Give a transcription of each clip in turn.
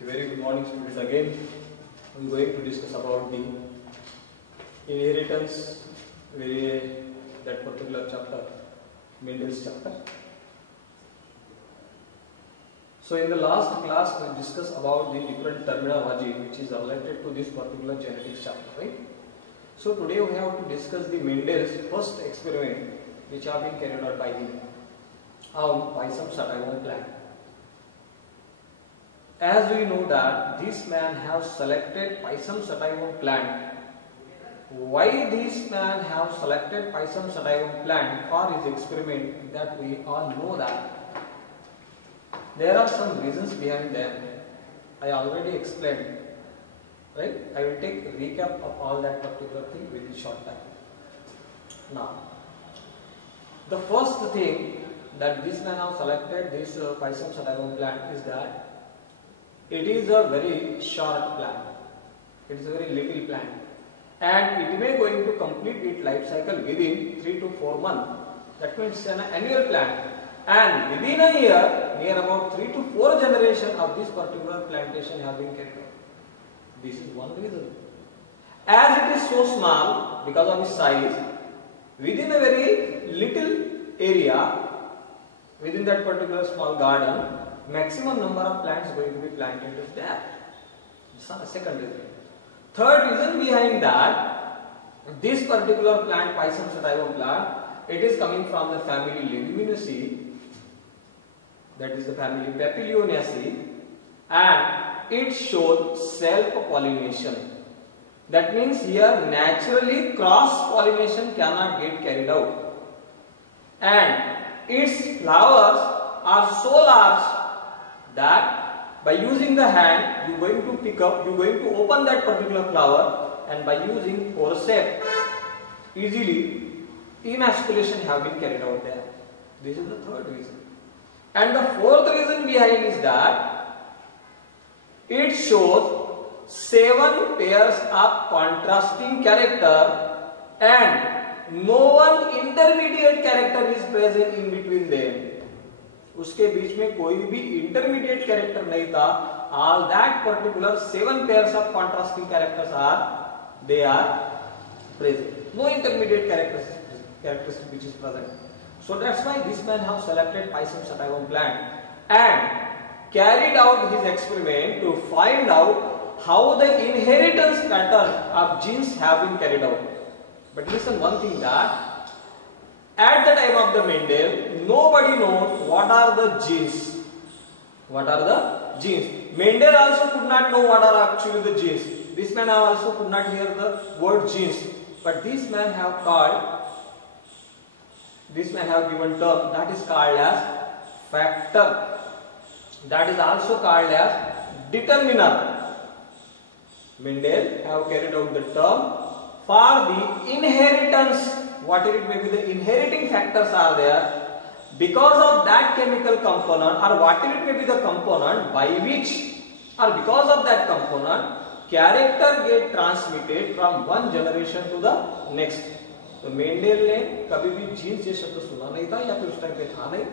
Very good morning, students. Again, we are going to discuss about the inheritance, that particular chapter, Mendel's chapter. So, in the last class, we discussed about the different terminology which is related to this particular genetics chapter, right? So, today we have to discuss the Mendel's first experiment which have been carried out by him on Pisum sativum plant. As we know that this man have selected Pisum sativum plant. Why this man have selected Pisum sativum plant for his experiment, that we all know that there are some reasons behind them. I already explained, right? I will take a recap of all that particular thing within short time. Now, the first thing that this man have selected this Pisum sativum plant is that it is a very short plant. It is a very little plant, and it may going to complete its life cycle within 3 to 4 months. That means an annual plant, and within a year, near about 3 to 4 generations of this particular plantation have been carried out. This is one reason. As it is so small because of its size, within a very little area, within that particular small garden, maximum number of plants going to be planted is there. Second reason. Third reason behind that, this particular plant, Pisum sativum plant, it is coming from the family Leguminosae, that is the family Papilionaceae, and it shows self-pollination. That means here naturally cross-pollination cannot get carried out, and its flowers are so large that by using the hand, you are going to pick up, you are going to open that particular flower, and by using forceps, easily emasculation have been carried out there. This is the third reason. And the fourth reason behind is that it shows 7 pairs of contrasting character, and no one intermediate character is present in between them. उसके बीच में कोई भी intermediate character नहीं था. All that particular 7 pairs of contrasting characters are present. No intermediate characters which is present. So that's why this man have selected Pisum sativum plant and carried out his experiment to find out how the inheritance pattern of genes have been carried out. But listen one thing, that at the time of the Mendel, nobody knows what are the genes. What are the genes? Mendel also could not know what are actually the genes. This man also could not hear the word genes. But this man have given term that is called as factor. That is also called as determiner. Mendel have carried out the term for the inheritance. Whatever it may be, the inheriting factors are there because of that chemical component, or whatever it may be the component by which, or because of that component, character get transmitted from one generation to the next. तो Mendel ने कभी भी jeans ये शब्द सुना नहीं था, या फिर उस टाइम पे था नहीं,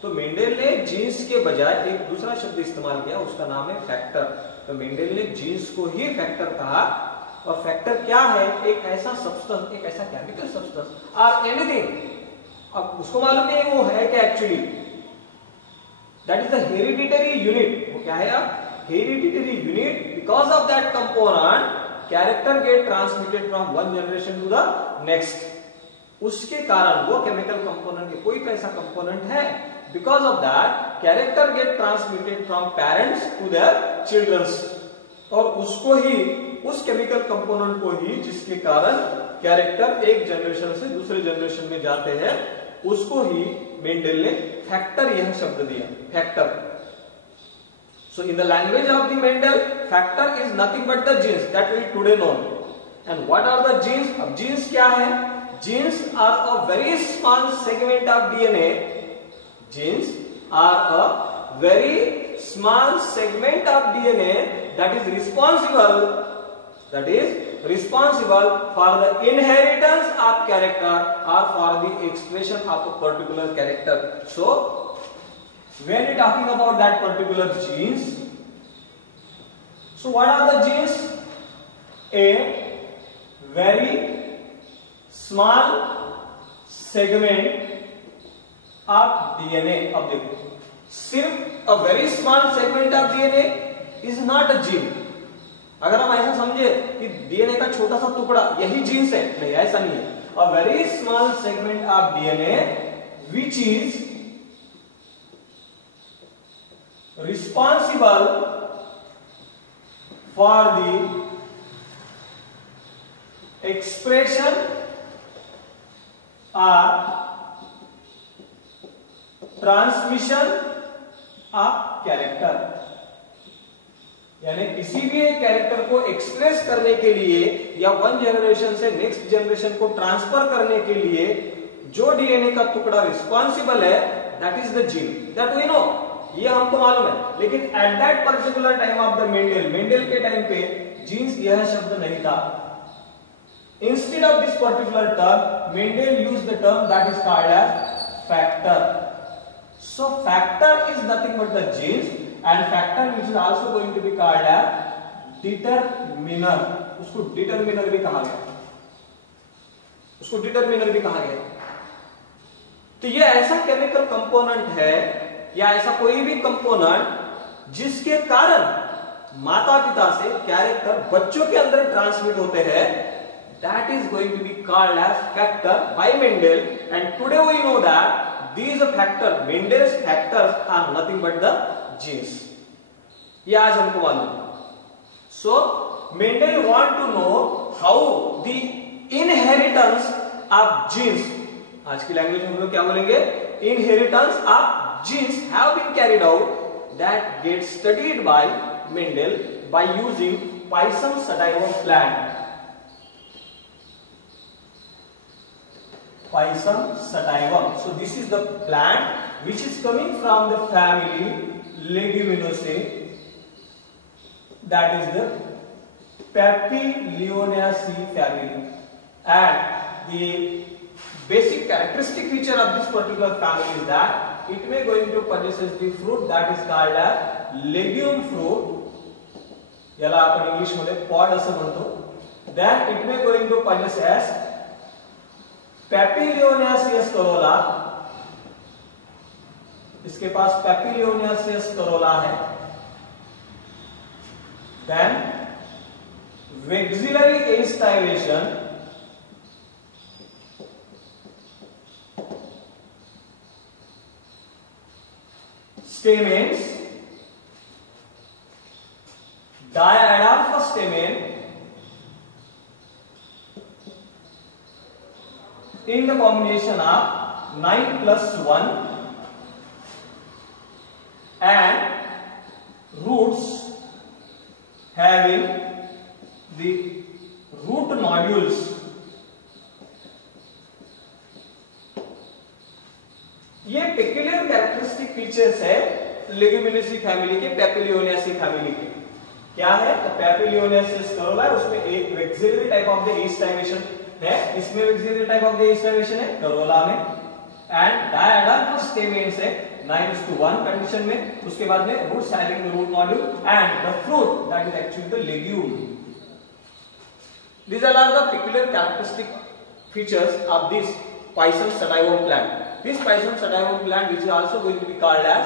तो मेंडेल ने जीन्स के बजाय एक दूसरा शब्द इस्तेमाल किया, उसका नाम है फैक्टर. तो मेंडेल ने जीन्स को ही फैक्टर कहा. और फैक्टर क्या है? एक ऐसा सब्सटेंस, एक ऐसा केमिकल सब्सटेंस और एनीथिंग, अब उसको मालूम नहीं वो है क्या actually. That is the hereditary unit. वो क्या है? अब hereditary unit. Because of that component character get transmitted from one generation to the next. उसके कारण वो केमिकल कंपोनेंट, कोई ऐसा कंपोनेंट है, because of that character get transmitted from parents to their childrens. और उसको ही, उस केमिकल कंपोनेंट को ही, जिसके कारण कैरेक्टर एक जनरेशन से दूसरे जनरेशन में जाते हैं, उसको ही मेंडेल ने फैक्टर यह शब्द दिया, factor. So in the language of the Mendel, factor is nothing but the genes that we today known. And what are the genes? अब जीन्स क्या है? Genes are a very small segment of DNA. Genes are a very small segment of DNA that is responsible for the inheritance of character or for the expression of a particular character. So when we talking about that particular genes, So what are the genes? A very small segment of DNA. अब देखो, सिर्फ a very small segment of DNA is not a gene. अगर हम ऐसा समझे कि DNA का छोटा सा टुकड़ा यही जीन्स है, नहीं, ऐसा नहीं है. A very small segment of DNA which is responsible for the expression or transmission of character. यानी किसी भी एक कैरेक्टर को एक्सप्रेस करने के लिए या वन जनरेशन से नेक्स्ट जनरेशन को ट्रांसफर करने के लिए जो डीएनए का टुकड़ा रिस्पॉन्सिबल है, that is the gene. That we know, ये हमको मालूम है. लेकिन at that particular time of the Mendel के टाइम पे जीन्स यह शब्द नहीं था. Instead of this particular term Mendel used the term that is called as factor. So factor is nothing but the genes and factor which is also going to be called as determiner. उसको determiner भी कहा गया, उसको determiner भी कहा गया. तो ये ऐसा केमिकल कंपोनेंट है या ऐसा कोई भी कंपोनेंट जिसके कारण माता पिता से कैरेक्टर बच्चों के अंदर ट्रांसमिट होते हैं, that is going to be called as factor by Mendel. And today we know that these factors, Mendel's factors, are nothing but the genes. ये आज हमको मालूम है. So Mendel want to know how the inheritance of genes, आज की language में हम लोग क्या बोलेंगे, inheritance of genes have been carried out, that get studied by Mendel by using Pisum sativum plant. Pisum sativum. So this is the plant which is coming from the family Leguminosae, that is the Papilionaceae family. And the basic characteristic feature of this particular family is that it may going to possesses the fruit that is called as legume fruit. याला आपण English मध्ये pod असं म्हणतो. Then it may going to possess as Papilionaceous corolla. इसके पास Papilionaceous corolla है. Then vexillary aestivation, stamens, diadelphous stamen in the combination of 9+1 and roots having the root nodules. ये peculiar characteristic features है Leguminosae family के, Papilionaceae family के. क्या है? तो Papilionaceous corolla है, उसमें एक vexillary type of the aestivation है, इसमें vexillary type of the aestivation है corolla में, and diadelphous stamens है 9:1 कंडीशन में. उसके बाद में roots having the root nodule and the fruit that is actually the legume. These are the peculiar characteristic features of this Pisum sativum plant. This Pisum sativum plant which is also going to be called as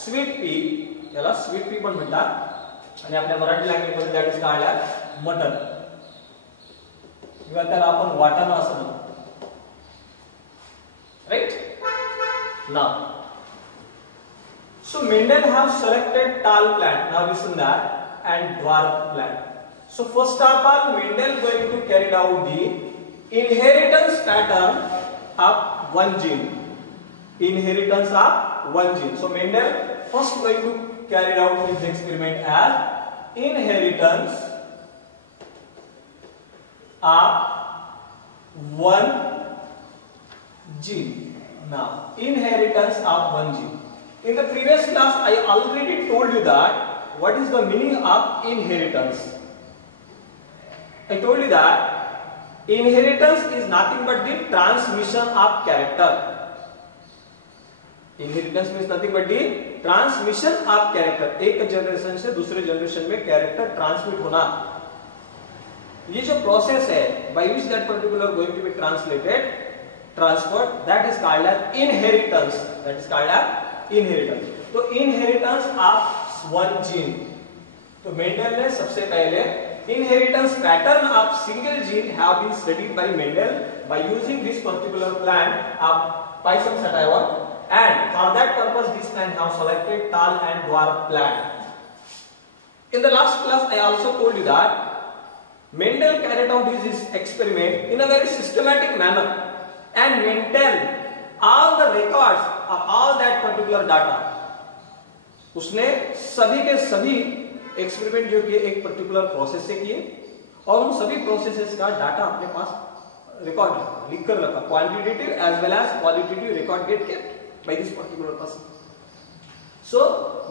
sweet pea, याला sweet pea पण म्हणतात आणि आपल्या Marathi language मध्ये that is called as mutton किंवा त्याला आपण वाटाणा असं म्हणतो. Right? Now, so Mendel have selected tall plant. Now listen that, and dwarf plant. So first of all, Mendel going to carry out the inheritance pattern of one gene. Inheritance of one gene. So Mendel first going to carry out his experiment as inheritance of one gene. Now, inheritance of one gene. In the previous class, I already told you that what is the meaning of inheritance. I told you that inheritance is nothing but the transmission of character. Inheritance means nothing but the transmission of character, एक generation से दूसरे generation में character transmit होना, ये जो process है by which that particular going to be translated, transferred, that is called as inheritance, that is called as inheritance. तो inheritance of one gene, तो मेंडल ने सबसे पहले inheritance pattern of single gene have been studied by Mendel by using this particular plant of Pisum sativum, and for that purpose this man have selected tall and dwarf plant. In the last class I also told you that Mendel carried out this experiment in a very systematic manner and maintained all the records of all that particular data. उसने सभी के सभी experiment जो किए एक particular process से किए और उन सभी प्रोसेसेस का डाटा अपने पास रिकॉर्ड लिख कर रखा, quantitative as well as qualitative record get kept by this particular person. So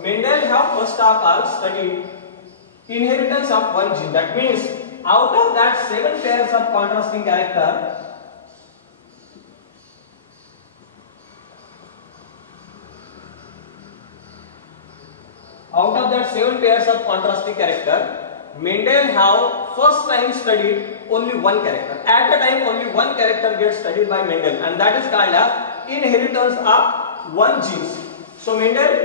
Mendel have first of all studied inheritance of one gene, that means out of that 7 pairs of contrasting character, out of that 7 pairs of contrasting character, Mendel have first time studied only one character. At the time only one character gets studied by Mendel, and that is called as inheritance of one genes. So Mendel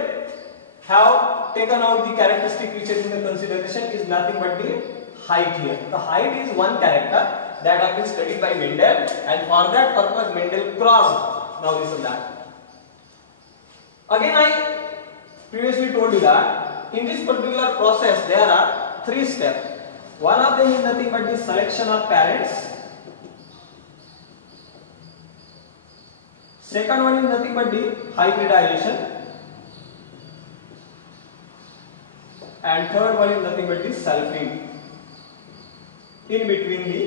have taken out the characteristic features in the consideration is nothing but the height here. The height is one character that have been studied by Mendel, and for that purpose Mendel crossed. Now listen that. Again I previously told you that in this particular process there are 3 steps. One of them is nothing but the selection of parents. Second one is nothing but the hybridization. And third one is nothing but the selfing in between the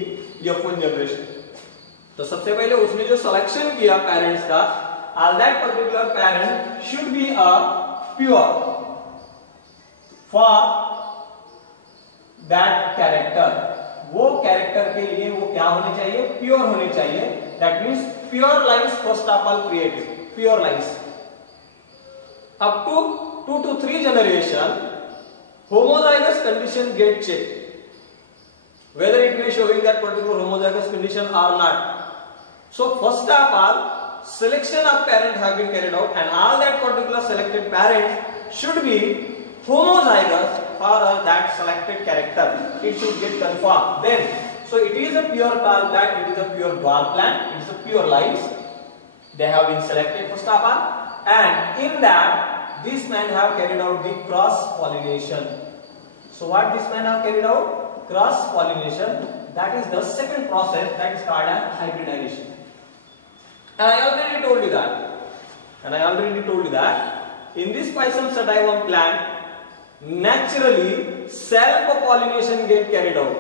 F1 generation. तो सबसे पहले उसने जो selection किया parents का, all that particular parent should be a pure for that character. वो character के लिए वो क्या होने चाहिए, प्योर होने चाहिए. That means pure lines first of all created, pure lines. Up to 2 to 3 generation homozygous condition get checked, whether it may showing that particular homozygous condition or not. So first of all selection of parent have been carried out, and all that particular selected parent should be homozygous for that selected character. It should get confirmed. Then so it is a pure tall plant, it is a pure dwarf plant, it is a pure lines. They have been selected first of all, and in that this man have carried out the cross pollination. So what this man have carried out? Cross pollination. That is the second process, that is called as hybridization. And I already told you that in this Pisum sativum plant naturally self pollination get carried out.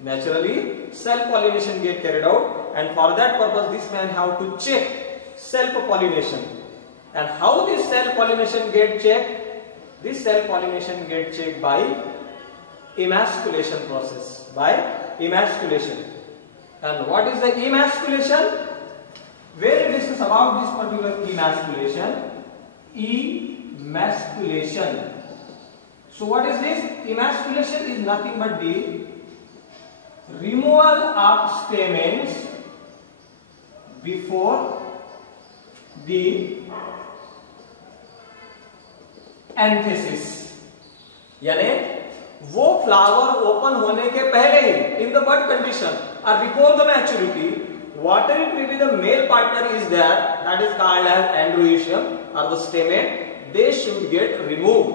Naturally self pollination get carried out, and for that purpose this man have to check self pollination. And how this self pollination get checked? This self pollination get checked by emasculation process, by emasculation. And what is the emasculation? Where we discuss about this particular emasculation? Emasculation. So what is this? Emasculation is nothing but the removal of stamens before the antithesis, यानी वो flower open होने के पहले ही, in the bud condition और before the maturity, whatever it may be the male partner is there, that is called as androecium or the stamen, they should get removed.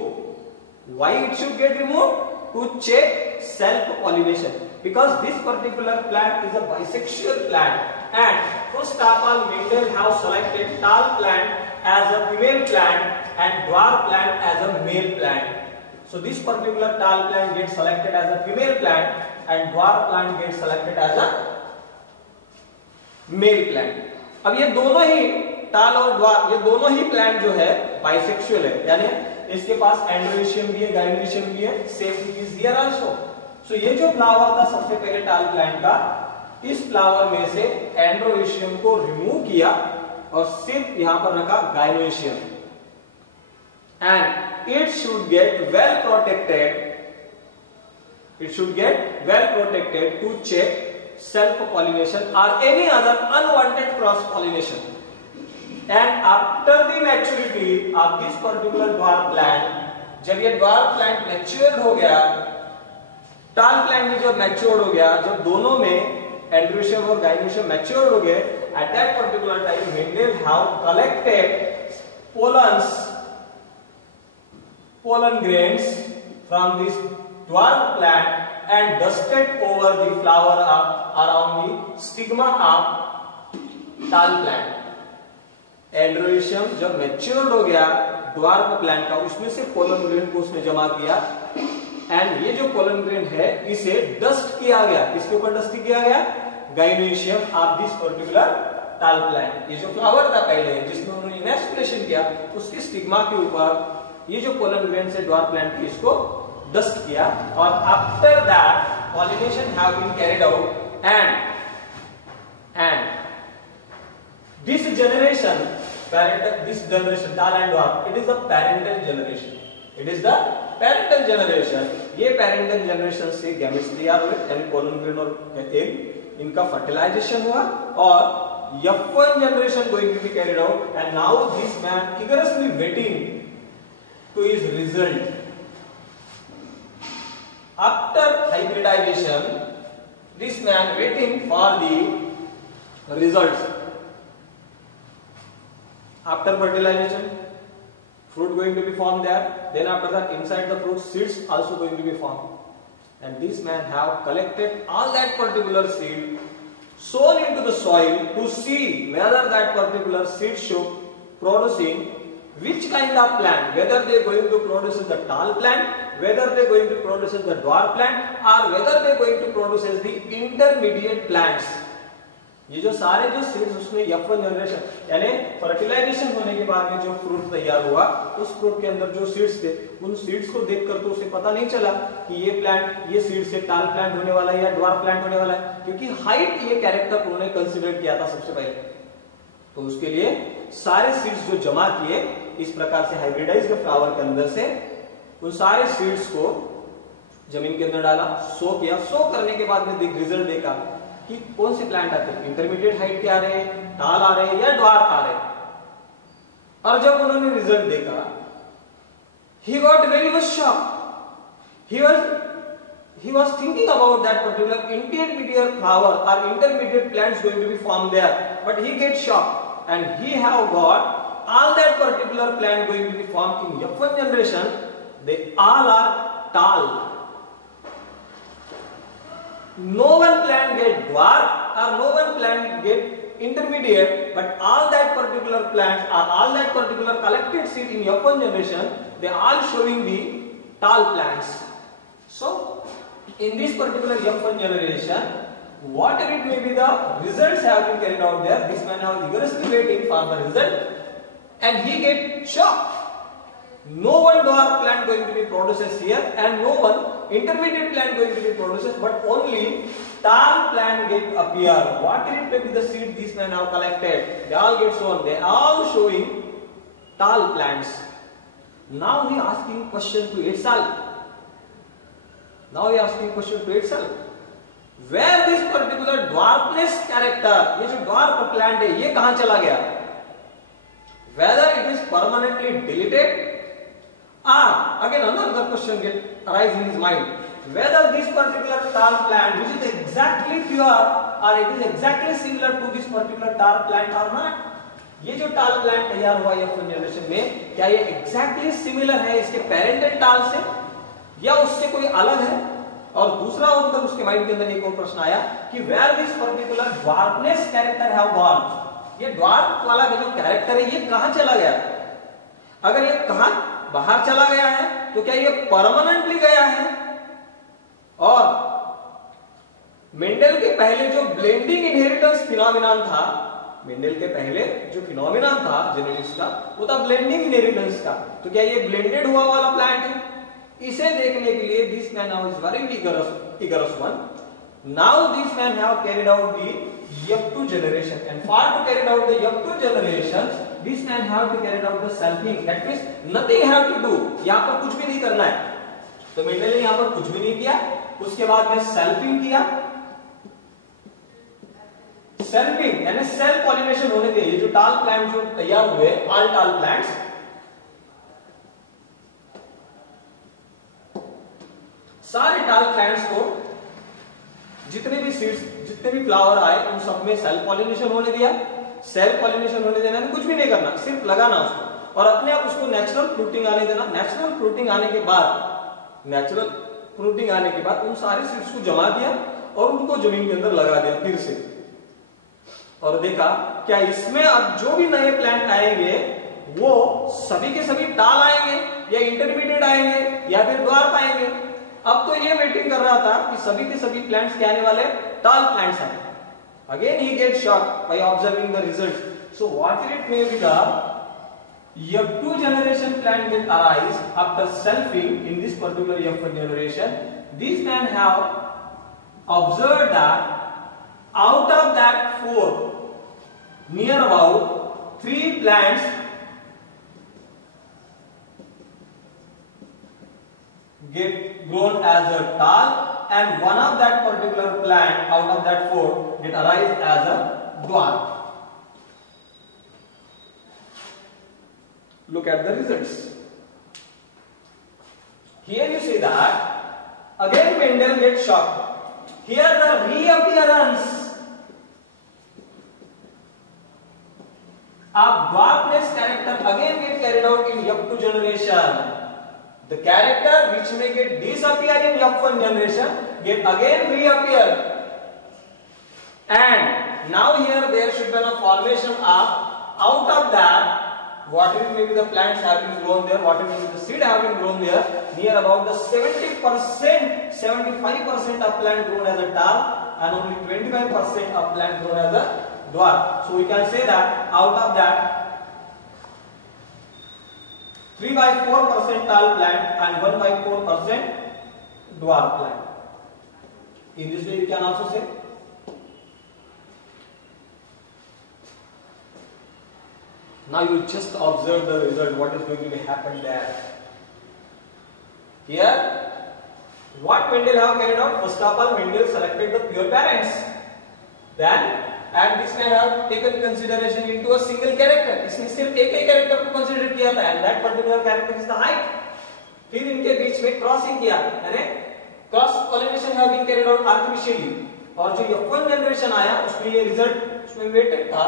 Why it should get removed? To check self pollination, because this particular plant is a bisexual plant, and first of all Mendel have selected tall plant as a female plant and dwarf plant as a male plant. So this particular tall plant gets selected as a female plant and dwarf plant gets selected as a male plant. अब ये दोनों ही टाल और dwarf, ये दोनों ही plant जो है bisexual है, यानी इसके पास एंड्रोइशियम भी है, गाइनोइशियम भी है, same thing is here also. So ये जो फ्लावर था सबसे पहले टाल प्लांट का, इस फ्लावर में से एंड्रोइशियम को रिमूव किया और सिर्फ यहां पर रखा गाइनोइशियम. and it should get well protected. It should get well protected to check self-pollination or any other unwanted cross-pollination. And after the maturity of this particular dwarf plant, जब ये dwarf plant matured हो गया, tall plant भी जब matured हो गया, जब दोनों में androecium और gynoecium matured हो गए, at that particular time Mendel have collected pollen grains from this dwarf plant and dusted over the flower around the stigma of tall plant. एंड्रोइशियम जब मैच्योर्ड हो गया ड्वार्फ प्लांट का, उसमें से पोलन ग्रेन को उसने जमा किया एंड ये जो पोलन ग्रेन है इसे डस्ट किया गया. किसके ऊपर डस्ट किया गया? गाइनोइशियम ऑफ दिस पर्टिकुलर टाल प्लांट. ये जो फ्लावर था पहले जिसमें उन्होंने इनएस्कुलेशन किया, उसके स्टिग्मा के ऊपर ये जो पोलन ग्रेन से ड्वार्फ प्लांट की इसको डस्ट किया. और after that pollination have been carried out and this generation tall and dwarf, it is the parental generation. It is the parental generation. ये parental generation से gametes तैयार हुए, यानी pollen grain और egg, इनका fertilization हुआ और F1 generation going to be carried out, and now this man eagerly waiting to his result. After hybridization, this man waiting for the results. After fertilization, fruit going to be formed there. Then after that, inside the fruit, seeds also going to be formed. And this man have collected all that particular seed, sown into the soil to see whether that particular seed should producing which kind of plant, whether they are going to produce the tall plant, whether they are going to produce the dwarf plant, or whether they are going to produce the intermediate plants. ये जो सारे जो seeds उसमें F1 generation यानी fertilisation होने के बाद में जो फ्रूट तैयार हुआ, उस फ्रूट के अंदर जो सीड्स थे, उन सीड्स को देखकर तो उसे पता नहीं चला कि ये प्लांट, ये सीड से टाल प्लांट होने वाला है या ड्वार्फ प्लांट होने वाला है, क्योंकि हाइट ये कैरेक्टर उन्होंने कंसीडर किया था सबसे पहले. तो उसके लिए सारे सीड्स जो जमा किए इस प्रकार से हाइब्रिडाइज्ड फ्लावर के अंदर से, उन सारे सीड्स को जमीन के अंदर डाला, सो किया. सो करने के बाद में रिजल्ट देखा कि कौन से प्लांट आते हैं, इंटरमीडिएट हाइट के आ रहे हैं, टाल आ रहे हैं या ड्वार्फ आ रहे हैं. और जब उन्होंने रिजल्ट देखा, he got very much shocked. He was thinking about that particular intermediate flower or intermediate plants going to be formed there, but he gets shocked and he have got all that particular plant going to be formed in F1 generation. They all are tall. No one plant get dwarf or no one plant get intermediate, but all that particular plants or all that particular collected seed in F1 generation, they all showing the tall plants. So in this particular F1 generation, whatever it may be the results have been carried out there, this man have vigorously waiting for the result and he get shocked. No one dwarf plant going to be produces here and no one intermediate plant going to be produces, but only tall plant get appear. Whatever it may be the seed this man have collected, they all get sown, they all showing tall plants. Now he asking question to itself. Where this particular dwarfness character, ये जो dwarf plant है, ये कहाँ चला गया? Whether it is permanently deleted, again another question get arise in his mind. Whether this particular tall plant, which is exactly pure, or it is exactly similar to this particular tall plant or not? ये जो टाल plant तैयार हुआ F1 generation में, क्या ये exactly similar है इसके पेरेंटल टाल से या उससे कोई अलग है? और दूसरा मतलब उसके माइंड के अंदर एक और प्रश्न आया कि where this particular dwarfness character have gone, ये ड्वार्फ वाला जो कैरेक्टर है ये कहां चला गया? अगर ये कहां बाहर चला गया है तो क्या ये परमानेंटली गया है? और मेंडल के पहले जो ब्लेंडिंग इनहेरिटेंस फिनोमिनन था, मेंडल के पहले जो फिनोमिनन था जेनेटिक्स का, वो था ब्लेंडिंग इनहेरिटेंस का. तो क्या ये ब्लेंडेड हुआ वाला प्लांट है? इसे देखने के लिए this man now is very vigorous one. Now this man have carried out the F2 generation, and for to carry out the F2 generation, this man have to carry out the selfing, that means nothing have to do, यहाँ पर कुछ भी नहीं करना है। तो Mendel ने यहाँ पर कुछ भी नहीं किया, उसके बाद में सेल्फिंग किया। सेल्फिंग यानी सेल्फ पॉलिनेशन होने दिया। ये जो टाल प्लांट जो तैयार हुए, ऑल टाल प्लांट्स, सारे टाल प्लांट्स को जितने भी सीड्स, जितने भी फ्लावर आए, उन सब में सेल्फ पॉलिनेशन होने दिया। सेल्फ पॉलिनेशन होने देना कुछ भी नहीं करना, सिर्फ लगाना उसको और अपने आप उसको नेचुरल फ्रूटिंग आने देना। नेचुरल फ्रूटिंग आने के बाद उन सारे सीड्स को जमा किया और उनको जमीन के अंदर लगा दिया फिर से, और देखा क्या इसमें अब जो भी नए प्लांट आएंगे वो सभी के सभी टाल आएंगे या इंटरमीडिएट आएंगे या फिर द्वार आएंगे। अब तो ये वेटिंग कर रहा था कि सभी के सभी प्लांट्स क्या आने वाले, टाल प्लांट्स आए। Again he gets shocked by observing the results. So what it may be the F2 generation plant will arise after selfing in this particular F1 generation. These men have observed that out of that 4, near about 3 plants get grown as a tall, and one of that particular plant out of that 4 get arise as a dwarf. Look at the results. Here you see that again Mendel gets shocked. Here the reappearance of dwarfness character again get carried out in F2 generation. The character which may get disappear in F1 generation get again reappear, and now here there should be a formation of out of that what it may be the plants have been grown there, what it may be the seed have been grown there, near about the 70%, 75% of plant grown as a tall and only 25% of plant grown as a dwarf. So we can say that out of that 3/4% tall plant and 1/4% dwarf plant. In this way you can also say. Now you just observe the result, what is going to happen there. Here, what Mendel have carried out? First of all, Mendel selected the pure parents. Then, and this man have taken consideration into a single character. इसमें सिर्फ एक ही character को consider किया था, and that particular character is the height. फिर इनके बीच में crossing किया, यानी cross pollination have been carried out artificially, और जो F1 जनरेशन आया उसमें ये रिजल्ट उसमें वेटेड था,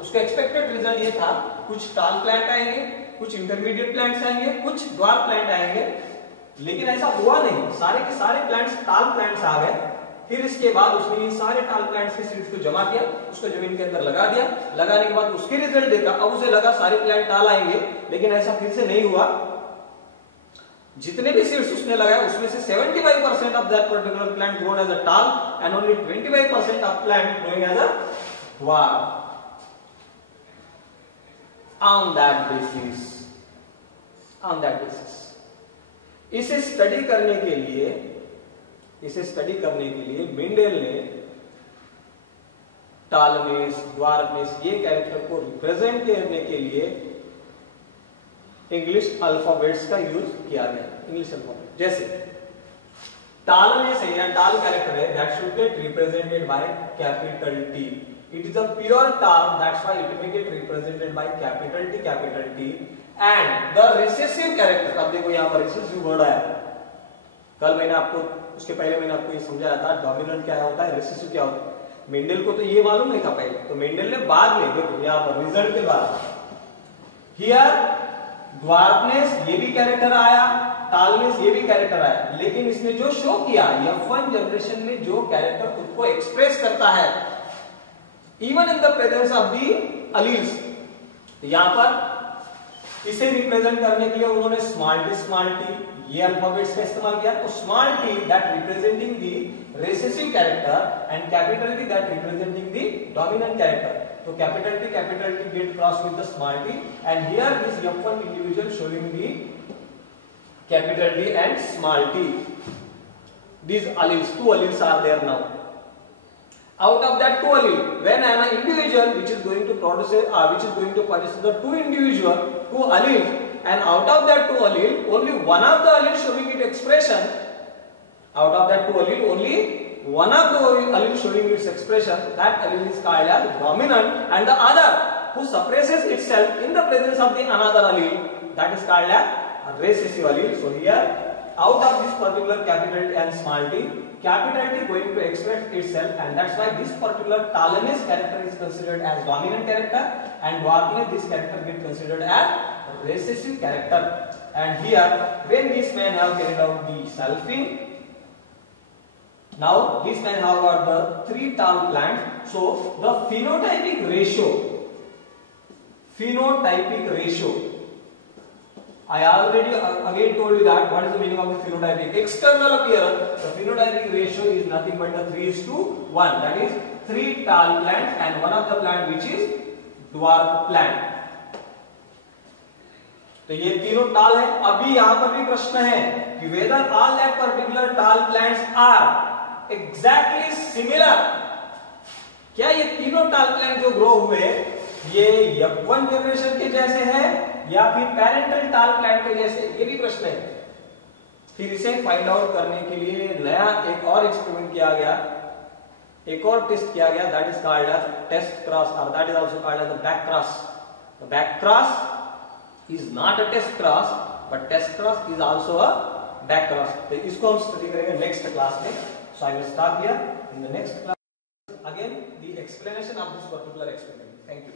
उसका एक्सपेक्टेड रिजल्ट ये था कुछ टाल प्लांट आएंगे, कुछ इंटरमीडिएट प्लांट्स आएंगे, कुछ ड्वार्फ प्लांट आएंगे, लेकिन ऐसा हुआ नहीं। सारे के सारे प्लांट्स टाल प्लांट्स आ गए। फिर इसके बाद उसने ये सारे टाल प्लांट्स के सीड्स को जमा किया, उसको जमीन के अंदर लगा दिया। लगाने के बाद उसके रिजल्ट देखा, अब उसे लगा सारे प्लांट टाल आएंगे, लेकिन ऐसा फिर से नहीं हुआ। जितने भी सीड्स उसने लगाया उसमें से 75% of that particular plant grown as a tall and only 25% of plant growing as a dwarf. On that basis, इसे स्टडी करने के लिए मेंडेल ने टालनेस, ड्वार्फनेस ये कैरेक्टर को रिप्रेजेंट करने के लिए इंग्लिश अल्फाबेट्स का यूज किया गया। इंग्लिश अल्फाबेट जैसे टालनेस है या टाल कैरेक्टर है, that should get represented by capital T. It is a pure term, that's why it may get represented by capital T, and the recessive character। अब देखो यहाँ पर recessive वर्ड आया, कल मैंने आपको उसके पहले मैंने आपको ये समझाया था डोमिनेंट क्या होता है, recessive क्या होता है। मेंडल को तो ये मालूम नहीं था पहले, तो मेंडल ने बाद में देखो यहाँ पर रिजल्ट के बाद हियर ड्वार्फनेस ये भी कैरेक्टर आया, टालनेस ये भी कैरेक्टर आया, लेकिन इसने जो शो किया F1 जनरेशन में जो कैरेक्टर खुद को एक्सप्रेस करता है even in the presence of the alleles, यहां पर इसे रिप्रेजेंट करने के लिए उन्होंने स्मॉल टी ये अल्फाबेट्स का इस्तेमाल किया। तो small T that representing the recessive character and capital T that representing the dominant character. तो capital T get cross with the small T and here this F1 individual showing the capital T and small T. These alleles, 2 alleles are there now, out of that two allele. When an individual which is going to produce the two alleles, and out of that two allele, only one of the allele showing its expression. Out of that two allele, only one of the allele showing its expression. That allele is called as dominant, and the other who suppresses itself in the presence of the another allele, that is called as recessive allele. So here, out of this particular capital T and small t, capital T going to express itself, and that's why this particular Thales's character is considered as dominant character, and Dwarkins this character gets considered as recessive character. And here, when this man have carried out the selfing, now this man have got the three tall plants. So the phenotypic ratio. I already again told you that what is the meaning of the phenotypic external appearance. The phenotypic ratio is nothing but the 3:1. That is 3 tall plants and one of the plant which is dwarf plant. तो ये तीनों टाल है. अभी यहाँ पर भी प्रश्न है कि whether all that particular tall plants are exactly similar. क्या ये तीनों टाल प्लांट जो ग्रो हुए ये F1 जनरेशन के जैसे है या फिर पेरेंटल टाल प्लांट के जैसे, ये भी प्रश्न है. फिर इसे फाइंड आउट करने के लिए नया एक और एक्सपेरिमेंट किया गया, एक और टेस्ट किया गया, that is called as test cross, और that is also called as the back cross. The back cross is not a test cross, but test cross is also a back cross. तो इसको हम study करेंगे next class में. So I will stop here. In the next class again the explanation of this particular experiment. Thank you.